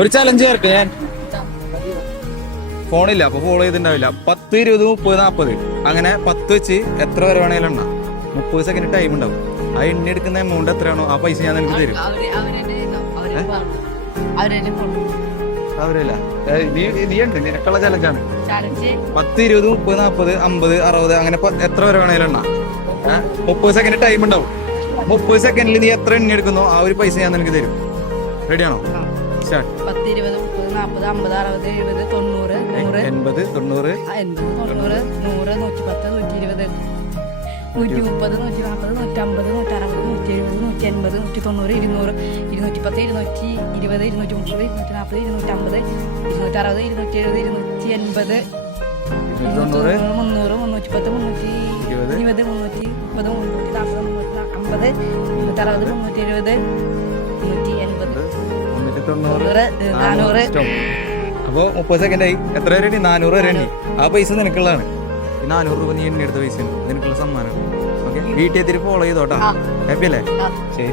ഒരു ചലഞ്ച് വരട്ടെ ഞാൻ. ഫോണില്ല അപ്പൊ ഫോളോ ചെയ്തിട്ടുണ്ടാവില്ല. 10, 20, 30, 40 അങ്ങനെ 10 വെച്ച് എത്ര വരെ വേണേലും എണ്ണ. 30 സെക്കൻഡ് ടൈം ഉണ്ടാവും. ആ എണ്ണി എടുക്കുന്ന എമൗണ്ട് എത്രയാണോ ആ പൈസ ഞാൻ നിനക്ക് തരും. അവരല്ല നീ ഉണ്ട് നിനക്കുള്ള ചലഞ്ചാണ്. 10, 20, 30, 40, 50, 60 അങ്ങനെ എത്ര വരെ വേണേലും എണ്ണ. 30 സെക്കൻഡ് ടൈം ഉണ്ടാവും. 30 സെക്കൻഡിൽ നീ എത്ര എണ്ണി എടുക്കുന്നോ ആ ഒരു പൈസ ഞാൻ നിനക്ക് തരും. റെഡിയാണോ? 10, 20, 30, 40, 50, 60, 70, 80, 90, 100, 110, 120, 130, 140, 150, 160, 170, 180, 190, 200, 210, 220, 230, 240, 250, 260, 270, 280, 300, 310, 320, 330, 340, 350, 360, 370, 400. അപ്പൊ 30 സെക്കൻഡ് ആയി. എത്ര വരെ എണ്ണി? 400 വരെ എണ്ണി. ആ പൈസ നിനക്കുള്ളതാണ്. 400 രൂപ നീ എണ്ണി എടുത്ത പൈസ നിനക്കുള്ള സമ്മാനം. ഓക്കെ, വീട്ടിൽ എത്തിരി ഫോളോ ചെയ്തോട്ടാ. ഹാപ്പി അല്ലേ? ശരി.